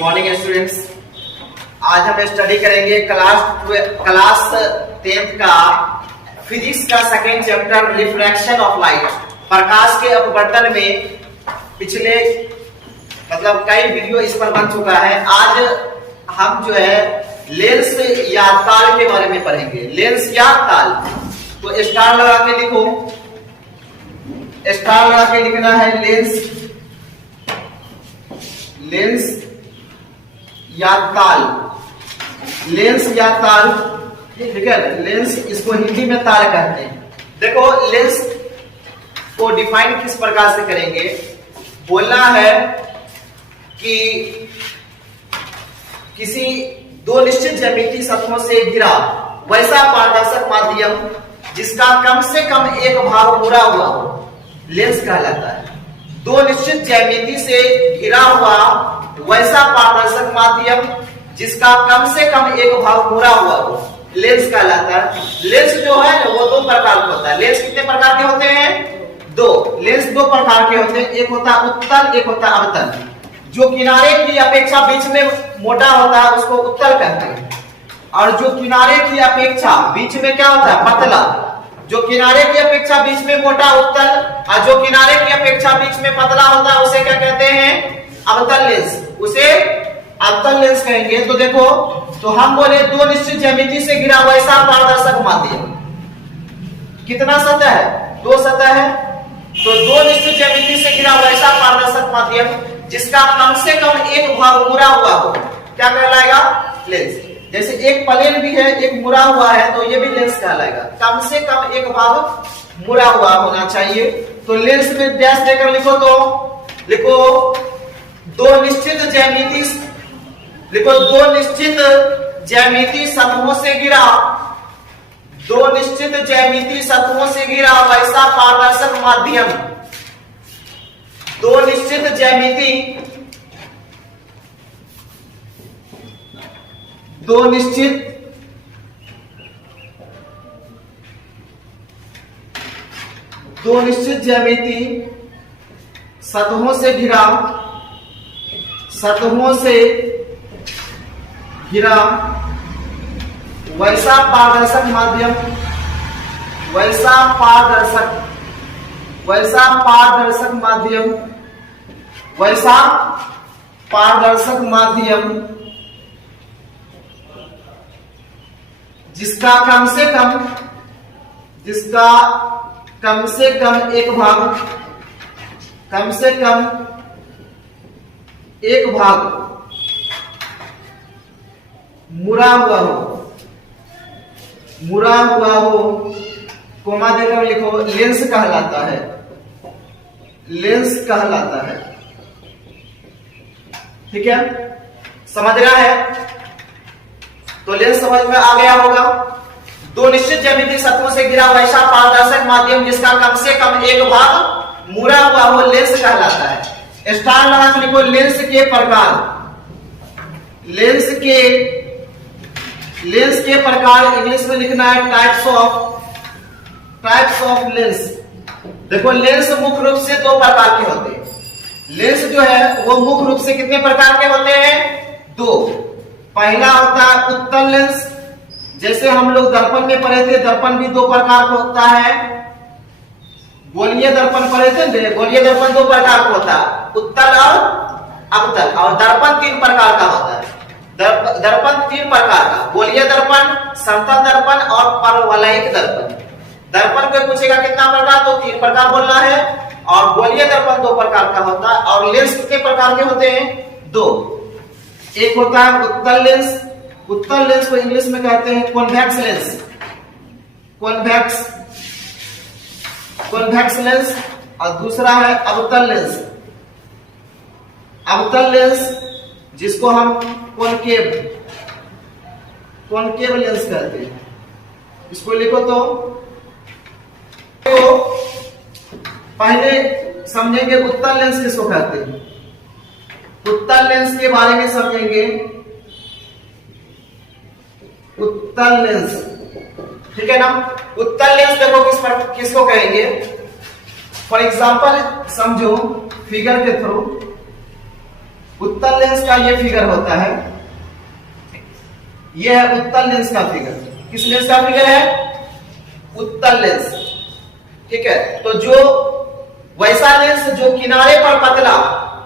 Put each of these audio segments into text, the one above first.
Morning students. आज हम study करेंगे क्लास 10th का फिजिक्स का second chapter refraction of light, प्रकाश के अपवर्तन में। पिछले कई वीडियो इस पर बन चुका है। आज हम जो है लेंस या ताल के बारे में पढ़ेंगे। लेंस या ताल, तो स्टार लगा के लिखो। स्टार लगा के लिखना है लेंस या ताल। लेंस या ताल, ठीक है। लेंस इसको हिंदी में ताल कहते हैं। देखो लेंस को डिफाइन किस प्रकार से करेंगे। बोलना है कि किसी दो निश्चित ज्यामितीय सतहों से घिरा वैसा पारदर्शक माध्यम जिसका कम से कम एक भाग पूरा हुआ हो, लेंस कहलाता है। दो निश्चित ज्यामिति से घिरा हुआ वैसा पारदर्शक माध्यम जिसका कम से कम एक भाग पूरा हुआ हो, लेंस कहलाता है। लेंस जो है वो दो प्रकार का होता है। लेंस कितने प्रकार के होते हैं? दो। लेंस दो प्रकार के होते हैं, एक होता है उत्तल, एक होता है अवतल। जो किनारे की अपेक्षा बीच में मोटा होता है उसको उत्तल कहते हैं, और जो किनारे की अपेक्षा बीच में क्या होता है? पतला। जो किनारे की अपेक्षा बीच में मोटा उत्तल, और जो किनारे की अपेक्षा बीच में पतला होता है उसे क्या कहते हैं? अवतल लेंस। उसे अवतल लेंस कहेंगे। तो देखो, तो हम बोले दो निश्चित ज्यामिति से घिरा वैसा पारदर्शक माध्यम। कितना सतह है? दो सतह है। तो दो निश्चित ज्यामिति से घिरा वैसा पारदर्शक माध्यम जिसका कम से कम एक भाग मुड़ा हुआ हो, क्या कहलाएगा? लेंस। जैसे एक प्लेन भी है, एक मुड़ा हुआ है, तो ये भी लेंस कहलाएगा। कम से कम एक भाग मुड़ा हुआ होना चाहिए। तो लेंस में डैश देकर लिखो। तो लिखो दो निश्चित ज्यामिति, लिखो दो निश्चित ज्यामिति सतहों से घिरा, दो निश्चित ज्यामिति सतहों से घिरा वैसा पारदर्शक माध्यम। दो निश्चित ज्यामिति, दो निश्चित ज्यामिति सतहों से घिरा, सतहों से घिरा वैसा पारदर्शक माध्यम, वैसा पारदर्शक माध्यम, वैसा पारदर्शक माध्यम जिसका कम से कम एक भाग मुड़ा हुआ हो, कोमा देकर लिखो। लेंस कहलाता है, लेंस कहलाता है। ठीक है, समझ रहा है? तो लेंस समझ में आ गया होगा। दो निश्चित ज्यामितीय सतहों से घिरा वैसा पारदर्शक माध्यम जिसका कम से कम एक भाग मुड़ा हुआ हो, लेंस कहलाता है। स्टार लगा के लिखो। लेंस के प्रकार, लेंस के प्रकार इंग्लिश में लिखना है टाइप्स ऑफ लेंस। देखो लेंस मुख्य रूप से दो प्रकार के होते हैं। लेंस जो है वो मुख्य रूप से कितने प्रकार के होते हैं? दो। पहला होता है उत्तल लेंस। जैसे हम लोग दर्पण में पढ़े थे, दर्पण भी दो प्रकार का होता है। गोलीय दर्पण पढ़े थे, गोलीय दर्पण दो प्रकार का होता है, उत्तल और अवतल। और दर्पण तीन प्रकार का होता है। दर्पण तीन प्रकार का, गोलीय दर्पण, समतल दर्पण और परवलयिक दर्पण। दर्पण को पूछेगा कितना प्रकार, तो तीन प्रकार बोलना है। और गोलीय दर्पण दो प्रकार का होता है। और लेंस कितने प्रकार के होते हैं? दो। एक होता है उत्तल लेंस। उत्तल लेंस को इंग्लिश में कहते हैं कॉन्वेक्स लेंस, कॉन्वेक्स लेंस। और दूसरा है अवतल लेंस। अवतल लेंस जिसको हम कॉनकेव लेंस कहते हैं। इसको लिखो। तो पहले समझेंगे उत्तल लेंस किसको कहते हैं। उत्तल लेंस के बारे में समझेंगे। उत्तल लेंस, ठीक है ना। उत्तल लेंस देखो किसको कहेंगे। फॉर एग्जाम्पल समझो फिगर के थ्रू उत्तल लेंस का ये फिगर होता है, ये है उत्तल लेंस का फिगर। किस लेंस का फिगर है? उत्तल लेंस। ठीक है, तो जो वैसा लेंस जो किनारे पर पतला,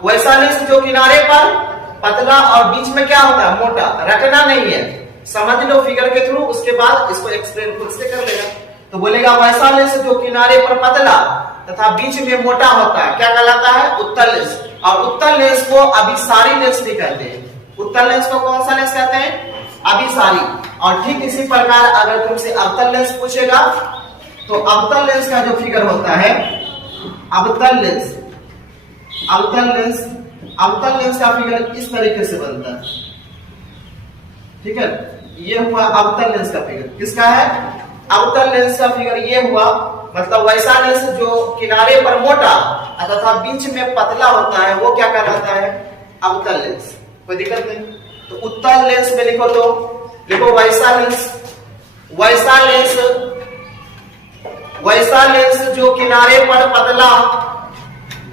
वैसा लेंस जो किनारे पर पतला और बीच में क्या होता है? मोटा। रटना नहीं है, समझ लो फिगर के थ्रू, उसके बाद इसको एक्सप्लेन खुद से कर लेगा। तो बोलेगा वैसा लेंस जो किनारे पर पतला तथा बीच में मोटा होता है, क्या कहलाता है? उत्तल लेंस। और उत्तल लेंस को अभिसारी लेंस भी कहते हैं। उत्तल लेंस को कौन सा लेंस कहते हैं? अभिसारी। और ठीक इसी प्रकार अगर तुमसे अवतल लेंस पूछेगा तो अवतल लेंस का जो फिगर होता है, अवतल लेंस, अवतल लेंस, अवतल लेंस का फिगर इस तरीके से बनता है। ठीक है, ये हुआ अवतल लेंस का फिगर। किसका है? अवतल लेंस का फिगर ये हुआ, मतलब वैसा लेंस जो किनारे पर मोटा तथा बीच में पतला होता है, वो क्या कहलाता है? अवतल लेंस। कोई दिक्कत नहीं। तो उत्तल लेंस में लिखो, तो लिखो वैसा लेंस, वैसा लेंस, वैसा लेंस जो किनारे पर पतला,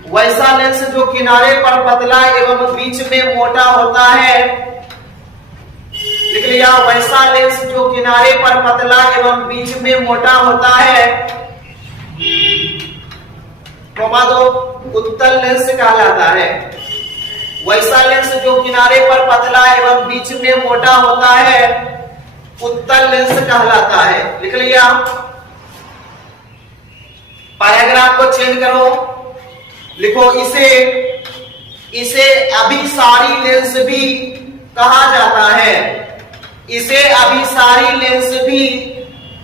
वैसा लेंस जो किनारे पर पतला एवं बीच में मोटा होता है। लिख लिया, वैसा लेंस जो किनारे पर पतला एवं बीच में मोटा होता है, कॉमा दो, उत्तल लेंस कहलाता है। वैसा लेंस जो किनारे पर पतला एवं बीच में मोटा होता है, उत्तल लेंस कहलाता है। लिख लिया। पैराग्राफ को चेंज करो, लिखो इसे, इसे अभिसारी लेंस भी कहा जाता है, इसे अभिसारी लेंस भी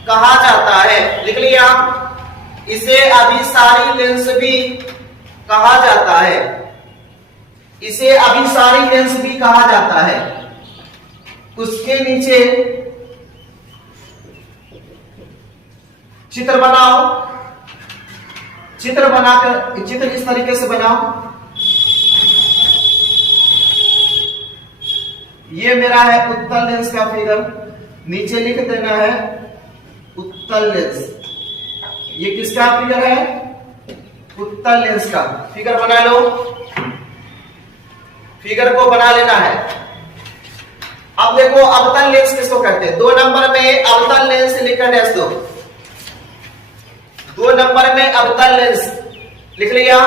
कहा जाता है। लिख लिया, इसे अभिसारी लेंस भी कहा जाता है, इसे अभिसारी लेंस भी कहा जाता है। उसके नीचे चित्र बनाओ, चित्र बनाकर, चित्र इस तरीके से बनाओ। ये मेरा है उत्तल लेंस का फिगर, नीचे लिख देना है उत्तल लेंस। ये किसका फिगर है? उत्तल लेंस का फिगर बना लो, फिगर को बना लेना है। अब देखो अवतल लेंस किसको कहते हैं? 2 नंबर में अवतल लेंस लिखकर डैश दो, 2 नंबर में अवतल लेंस लिख लिया।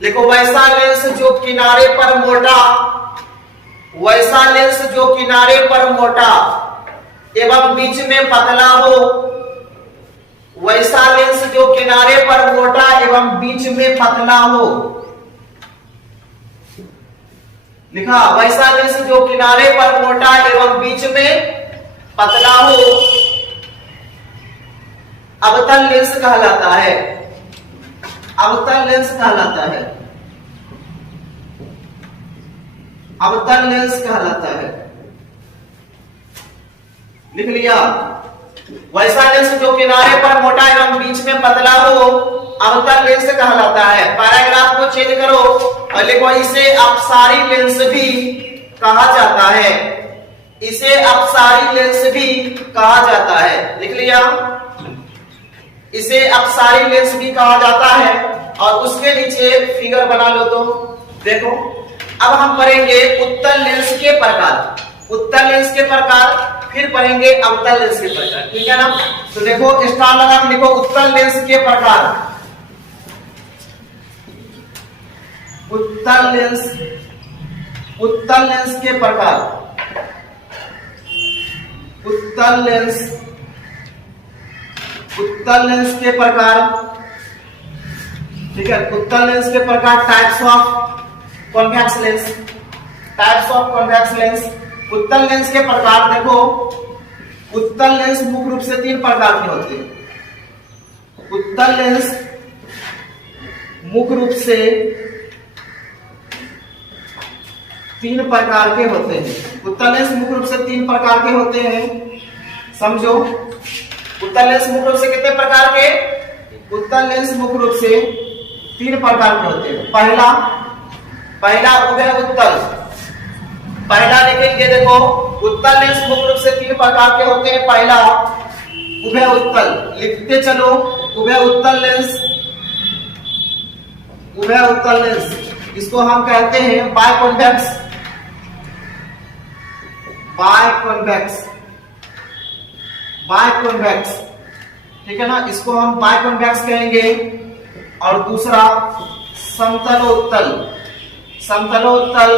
देखो वैसा लेंस जो किनारे पर मोटा, वैसा लेंस जो किनारे पर मोटा एवं बीच में पतला हो, वैसा लेंस जो किनारे पर मोटा एवं बीच में पतला हो। लिखा, वैसा लेंस जो किनारे पर मोटा एवं बीच में पतला हो, अवतल लेंस कहलाता है, अवतल लेंस कहलाता है, अवतल लेंस कहलाता है। लिख लिया, वैसा लेंस जो किनारे पर मोटा एवं बीच में पतला हो, अवतल लेंस कहलाता है। पैराग्राफ को चेंज करो और लिखो, इसे अपसारी लेंस भी कहा जाता है, इसे अपसारी लेंस भी कहा जाता है। लिख लिया, इसे अपसारी लेंस भी कहा जाता है। और उसके नीचे फिगर बना लो। तो देखो अब हम पढ़ेंगे उत्तल लेंस के प्रकार, उत्तल लेंस के प्रकार, फिर पढ़ेंगे अवतल लेंस के प्रकार। ठीक है ना? तो देखो स्टार लगा के लिखो उत्तल लेंस के प्रकार, उत्तल लेंस, उत्तल लेंस के प्रकार, उत्तल लेंस, उत्तल लेंस के प्रकार। ठीक है, उत्तल लेंस के प्रकार, types of convex lens, types of convex lens. उत्तल लेंस के प्रकार देखो, उत्तल लेंस मुख्य रूप से 3 प्रकार के होते हैं। उत्तल लेंस मुख्य रूप से 3 प्रकार के होते हैं। उत्तल लेंस मुख्य रूप से 3 प्रकार के होते हैं, समझो। उत्तल लेंस मुख्य रूप से कितने प्रकार के? उत्तल लेंस मुख्य रूप से 3 प्रकार के होते हैं। पहला, पहला उभय उत्तल, पहला लिखेंगे। देखो उत्तल लेंस मुख्य रूप से 3 प्रकार के होते हैं। पहला उभय उत्तल, लिखते चलो, उभय उत्तल लेंस, उभय उत्तल लेंस। इसको हम कहते हैं बायकॉन्वेक्स, बायकॉन्वेक्स, बायकॉन्वेक्स, ठीक है ना, इसको हम बायकॉन्वेक्स कहेंगे। और दूसरा समतलोत्तल, समतलोत्तल,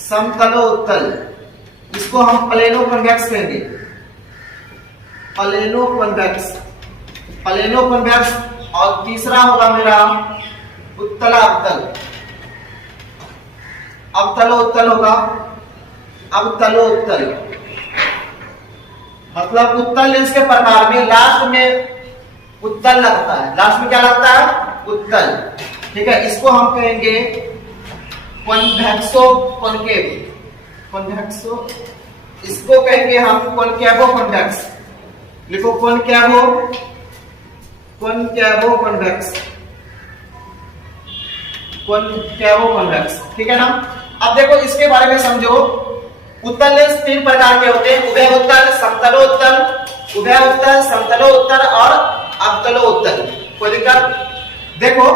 समतलोत्तल, इसको हम प्लेनोकॉन्वेक्स कहेंगे, प्लेनोकॉन्वेक्स, प्लेनोकॉन्वेक्स। और तीसरा होगा मेरा उत्तलावतल, अवतलोत्तल होगा, अवतलोत्तल। मतलब उत्तल लेंस के प्रकार में लास्ट में उत्तल लगता है, लास्ट में क्या लगता है, उत्तल, ठीक है। इसको हम कहेंगे कॉन्वेक्सो कॉन्केव, कॉन्वेक्सो, इसको कहेंगे हम कॉन्केवो कॉन्वेक्स। लिखो concavo, concavo convex, concavo convex, ठीक है ना। अब देखो इसके बारे में समझो। उत्तल लेंस तीन प्रकार के होते हैं, उभय उत्तल, समतलोत्तल, उभय उत्तल, समतलोत्तल और अवतलोत्तल। कोई दिक्कत? देखो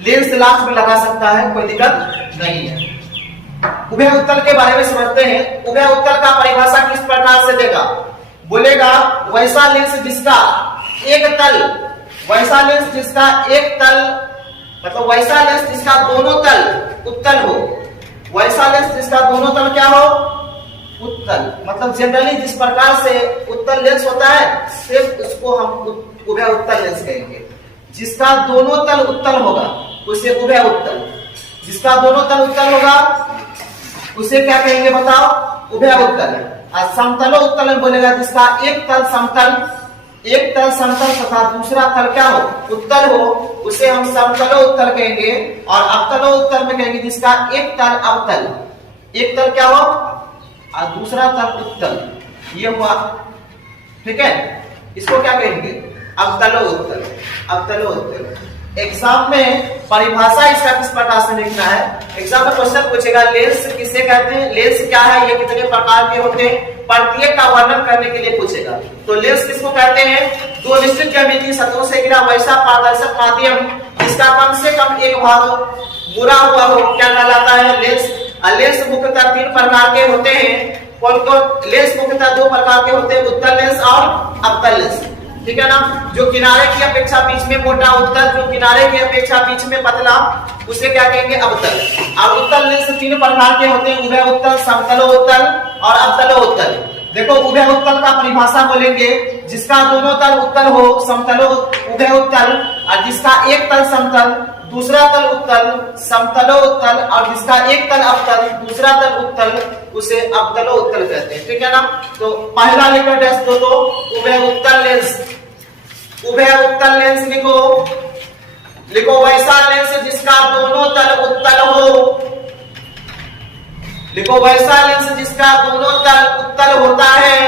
लेंस लास्ट में लगा सकता है, कोई दिक्कत नहीं है। उभय उत्तल के बारे में समझते हैं। उभय उत्तल का परिभाषा किस प्रकार से देगा? बोलेगा वैसा लेंस जिसका एक तल, वैसा लेंस जिसका एक तल, मतलब वैसा लेंस जिसका दोनों तल उत्तल हो, वैसा लेंस जिसका दोनों तल क्या हो, उत्तल। मतलब जनरली जिस प्रकार से उत्तल लेंस होता है सिर्फ उसको हम उभय उत्तल लेंस कहेंगे। जिसका दोनों तल उत्तल होगा उसे उभय उत्तल, जिसका दोनों तल उत्तल होगा उसे क्या कहेंगे बताओ, उभय उत्तल। और समतलो उत्तल बोलेगा जिसका एक तल समतल, एक तल समतल तथा दूसरा तल क्या हो, उत्तल हो, उसे हम समतलो उत्तल कहेंगे। और अवतलो उत्तल में कहेंगे जिसका एक तल अवतल, एक तल क्या हो और दूसरा तल उत्तल, ये हुआ, ठीक है। इसको क्या कहेंगे, अवतलो उत्तल, अवतलो उत्तल। एग्जाम में परिभाषा इसका किस प्रकार से लिखना है, एग्जाम में क्वेश्चन पूछेगा लेंस किसे कहते हैं, लेंस क्या है, ये कितने प्रकार के होते हैं, प्रत्येक का वर्णन करने के लिए पूछेगा। तो लेंस किसको कहते हैं, दो निश्चित ज्यामितीय सतहों से घिरा वैसा पारदर्शक माध्यम जिसका कम से कम एक भाग मुड़ा हुआ हो, क्या कहलाता है, लेंस। लेंस मुख्यतः तीन प्रकार के होते हैं। कौन कौन? लेंस मुख्यतः दो प्रकार के होते हैं, उत्तल लेंस और अवतल लेंस, ठीक है ना। जो किनारे की अपेक्षा बीच में मोटा उत्तल, जो किनारे की अपेक्षा बीच में पतला, उसे क्या कहेंगे, अवतल। और उत्तल लेंस तीन प्रकार के होते हैं, उभय उत्तल, समतलो उत्तल और अवतलो उत्तल। देखो उभय उत्तल का परिभाषा बोलेंगे जिसका दोनों तल उत्तल हो, समतलो उभय उत्तल। और जिसका एक तल समतल, दूसरा तल उत्तल, समतलो उत्तल। और जिसका एक तल अवतल, दूसरा तल उत्तल, उसे अवतलो उत्तल कहते हैं, ठीक है ना। तो पहला लेकर डैश दो तो उभय उत्तल लेंस, उभय उत्तल लेंस लिखो, लिखो वैसा लेंस जिसका दोनों तल उत्तल हो, लिखो वैसा लेंस जिसका दोनों तल उत्तल होता है,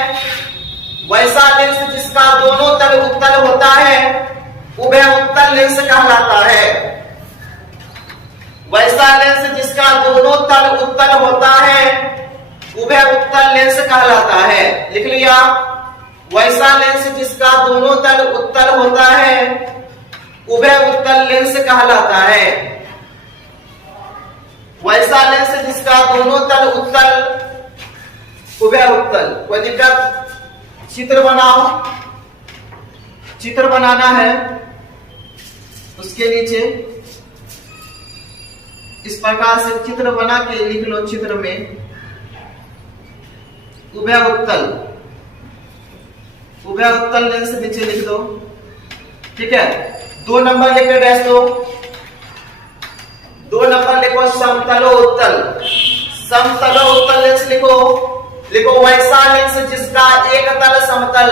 वैसा लेंस जिसका दोनों तल उत्तल होता है उभय उत्तल लेंस कहलाता है। वैसा लेंस जिसका दोनों तल उत्तल होता है उभय उत्तल लेंस कहलाता है। लिख लिया, वैसा लेंस जिसका दोनों तल उत्तल होता है उभय उत्तल लेंस कहलाता है। वैसा लेंस जिसका दोनों तल उत्तल, उभय उत्तल। कोई दिक्कत? चित्र बनाओ, चित्र बनाना है, उसके नीचे इस प्रकार से चित्र बना के लिख लो। चित्र में उभय उत्तल, उभय उत्तल लेंस नीचे लिख दो, ठीक है। 2 नंबर लेकर डैश दो, 2 नंबर लिखो समतलो उत्तल, समतलो उत्तल लेंस लिखो, लिखो वैसा लेंस जिसका एक तल समतल,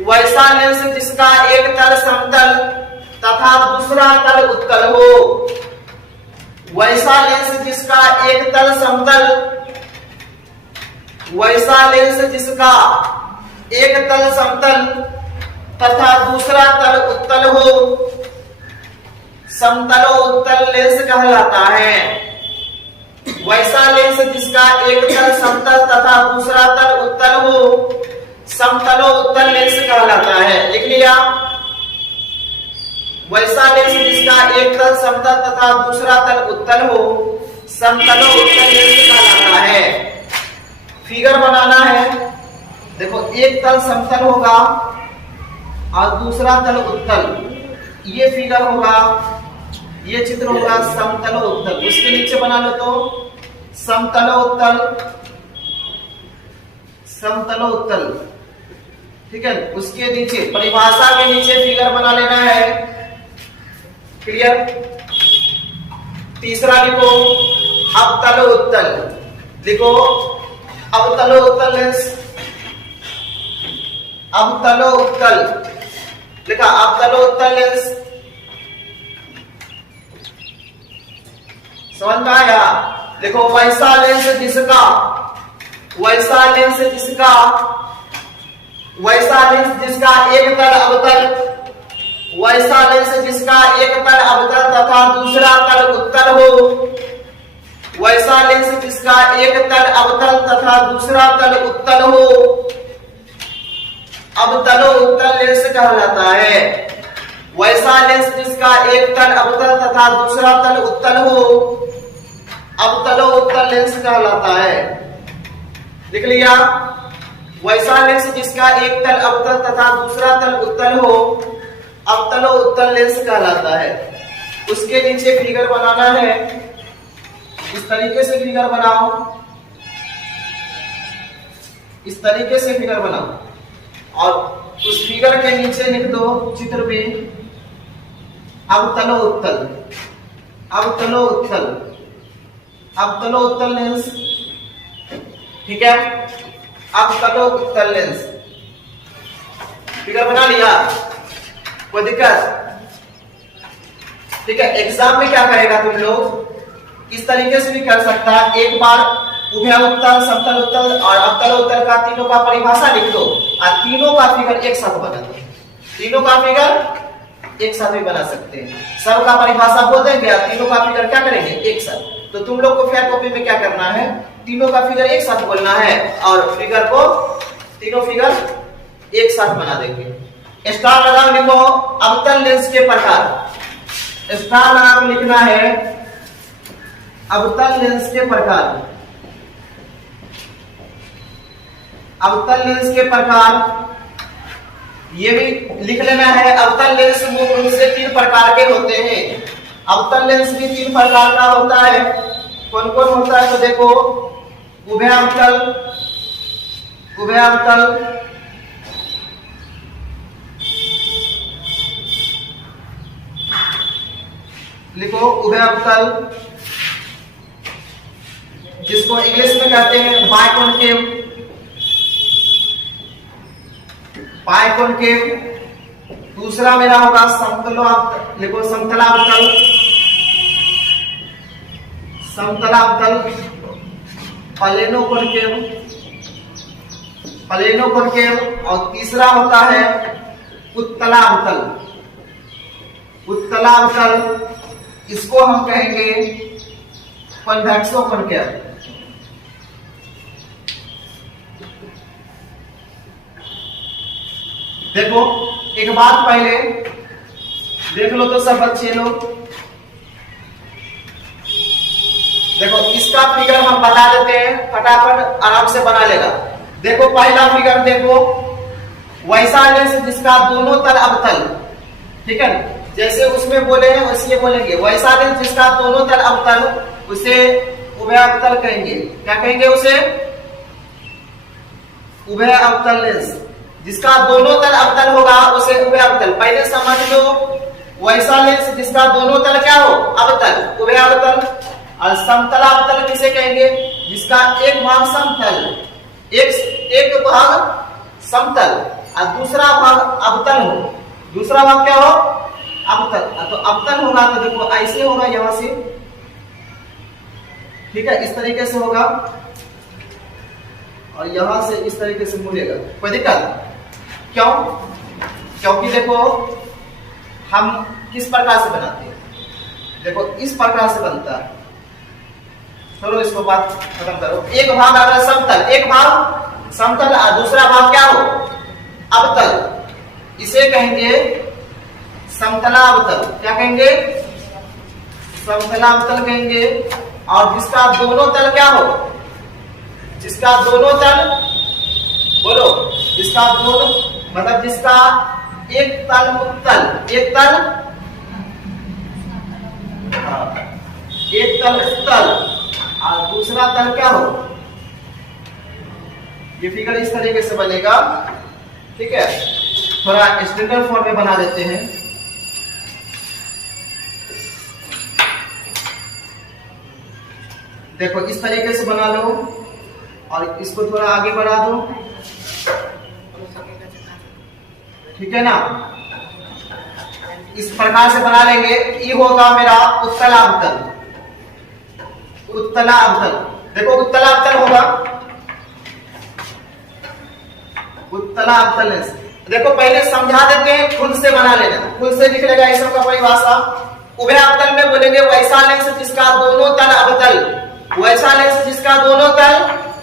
वैसा लेंस जिसका एक तल समतल तथा दूसरा तल उत्तल हो, वैसा लेंस जिसका एक तल समतल, वैसा लेंस जिसका एक तल समतल तथा दूसरा तल उत्तल हो, समतलो उत्तल लेंस कहलाता है। वैसा लेंस जिसका एक तल समतल तथा दूसरा तल उत्तल हो, समतलो उत्तल लेंस कहलाता है। लिख लिया, वैसा लेंस जिसका एक तल समतल तथा दूसरा तल उत्तल हो समतलो उत्तल लेंस कहलाता है। फिगर बनाना है, देखो एक तल समतल होगा और दूसरा तल उत्तल, ये फिगर होगा, ये चित्र होगा समतलो उत्तल। उसके नीचे बना लो तो समतलो उत्तल, समतलो उत्तल, ठीक है। उसके नीचे परिभाषा के नीचे फिगर बना लेना है, क्लियर। तीसरा लिखो अवतलो उत्तल, लिखो अवतलो उत्तल लेंस, अवतलो उत्तल, लिखा अवतलो उत्तल लेंस। समझ में आया? देखो वैसा लेंस जिसका, वैसा लेंस जिसका, वैसा लेंस जिसका एक तल अवतल, वैसा लेंस जिसका एक तल अवतल तथा दूसरा तल उत्तल हो, वैसा लेंस जिसका एक तल अवतल तथा दूसरा तल उत्तल हो अवतलो उत्तल लेंस कहलाता है। वैसा लेंस जिसका एक तल अवतल तथा दूसरा तल उत्तल हो अवतलो उत्तल लेंस कहलाता है। लिख लिया? वैसा लेंस जिसका एक तल अवतल तथा दूसरा तल उत्तल हो अवतलो उत्तल लेंस कहलाता है। उसके नीचे फिगर बनाना है, इस तरीके से फिगर बनाओ, इस तरीके से फिगर बनाओ और उस फिगर के नीचे लिख दो चित्र में अवतलो उत्तल, अवतलो उत्तल, अवतलो उत्तल लेंस, ठीक है। अवतलो उत्तल लेंस फिगर बना लिया, कोई दिक्कत? ठीक है। एग्जाम में क्या करेगा तुम लोग, इस तरीके से भी कर सकता है। एक बार उभय उत्तल, समतल उत्तल और अवतल उत्तल का तीनों का परिभाषा लिख दो और तीनों का फिगर एक साथ बना दो। तीनों का फिगर एक साथ भी बना सकते हैं, सबका परिभाषा बोल देंगे, तीनों का फिगर क्या करेंगे एक साथ। तो तुम लोग को फेयर कॉपी में क्या करना है, तीनों का फिगर एक साथ बोलना है और फिगर को तीनों फिगर एक साथ बना देंगे। स्टार लगा लिखो अवतल लेंस के प्रकार, स्टार लगा के लिखना है अवतल लेंस के प्रकार, अवतल लेंस के प्रकार। ये भी लिख लेना है अवतल लेंस मूल रूप से 3 प्रकार के होते हैं। अवतल लेंस भी 3 प्रकार का होता है। कौन कौन होता है तो देखो उभय अवतल, उभय अवतल, लिखो उभय अवतल, जिसको इंग्लिश में कहते हैं बाइकॉन्केव, बाइकॉन्केव। दूसरा मेरा होगा समतलावतल, लिखो समतलावतल, समतलावतल, प्लेनोकॉन्केव, प्लेनोकॉन्केव। और तीसरा होता है उत्तलावतल, उत्तलावतल। इसको हम कहेंगे कॉन्वेक्सोकॉन्केव। देखो एक बात पहले देख लो तो सब बच्चे लोग, देखो इसका फिगर हम बता देते हैं, फटाफट आराम से बना लेगा। देखो पहला फिगर देखो, वैसा लेंस जिसका दोनों तल अवतल, ठीक है, जैसे उसमें बोले हैं वैसे ये बोलेंगे। वैसा लेंस जिसका दोनों तल अवतल उसे उभय अवतल कहेंगे। क्या कहेंगे उसे? उभय अवतल लेंस। जिसका दोनों तल अवतल होगा उसे उभय अवतल। पहले समझ लो, वैसा लेंस जिसका दोनों तल क्या हो अवतल, उभय अवतल। और समतलावतल किसे कहेंगे? जिसका एक भाग समतल, एक भाग समतल और दूसरा भाग अवतल हो। दूसरा भाग क्या हो? अवतल। तो अवतल होगा तो देखो ऐसे होगा यहां से, ठीक है, इस तरीके से होगा और यहां से इस तरीके से मुड़ेगा। कोई दिक्कत? क्यों? क्योंकि देखो हम किस प्रकार से बनाते हैं, देखो इस प्रकार से बनता है। चलो इसको बात खत्म करो। एक भाग अगर समतल, एक भाग समतल और दूसरा भाग क्या हो अवतल, इसे कहेंगे समतलावतल, क्या कहेंगे? समतलावतल कहेंगे। और जिसका दोनों तल क्या हो? जिसका दोनों तल, बोलो, जिसका दोनों मतलब जिसका एक तल उत्तल, एक तल, एक तल उत्तल और दूसरा तल क्या हो? ये फिगर इस तरीके से बनेगा, ठीक है। थोड़ा स्टैंडर्ड फॉर्म में बना देते हैं। देखो इस तरीके से बना लो और इसको थोड़ा आगे बढ़ा दो, ठीक है ना। इस प्रकार से बना लेंगे। ये होगा मेरा उत्तलावतल, उत्तलावतल। देखो उत्तलावतल होगा, उत्तलावतल। देखो पहले समझा देते हैं, खुद से बना लेना, खुद से लिख लेगा इस सबका परिभाषा। उभयावतल में बोलेंगे वैसा लेंस जिसका दोनों तल अवतल, वैसा लेंस जिसका दोनों तल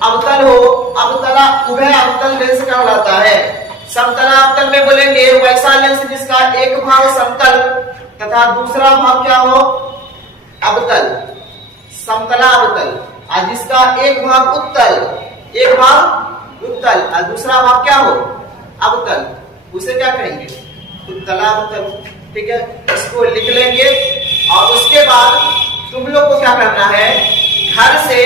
अवतल हो, अवतला उभयावतल लेंस कहलाता है। समतलावतल में बोलेंगे वैसा लेंस जिसका एक भाग समतल तथा दूसरा भाग क्या हो? अवतल, समतलावतल। और जिसका एक भाग उत्तल, एक भाग उत्तल और दूसरा भाग क्या हो? अवतल, उसे क्या कहेंगे? उत्तलावतल, ठीक है। इसको लिख लेंगे और उसके बाद तुम लोग को क्या करना है, घर से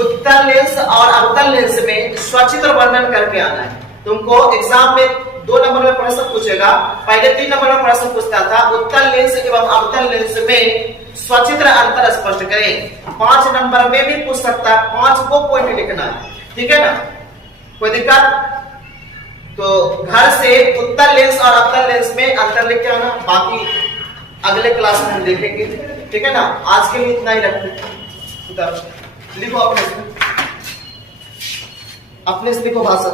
उत्तल लेंस और अवतल लेंस में सचित्र वर्णन करके आना है। तुमको एग्जाम में 2 नंबर में प्रश्न पूछेगा, पहले 3 नंबर में प्रश्न पूछता था उत्तल लेंस एवं अवतल लेंस में सचित्र अंतर स्पष्ट करें। 5 नंबर में भी पूछ सकता है, 5 को पॉइंट लिखना है, ठीक है ना, कोई दिक्कत? तो घर से उत्तल लेंस और अवतल लेंस में अंतर लिख के आना, बाकी अगले क्लास में हम देखेंगे, ठीक है ना। आज के लिए इतना ही रखते, लिखो अपने से लिखो भाषा।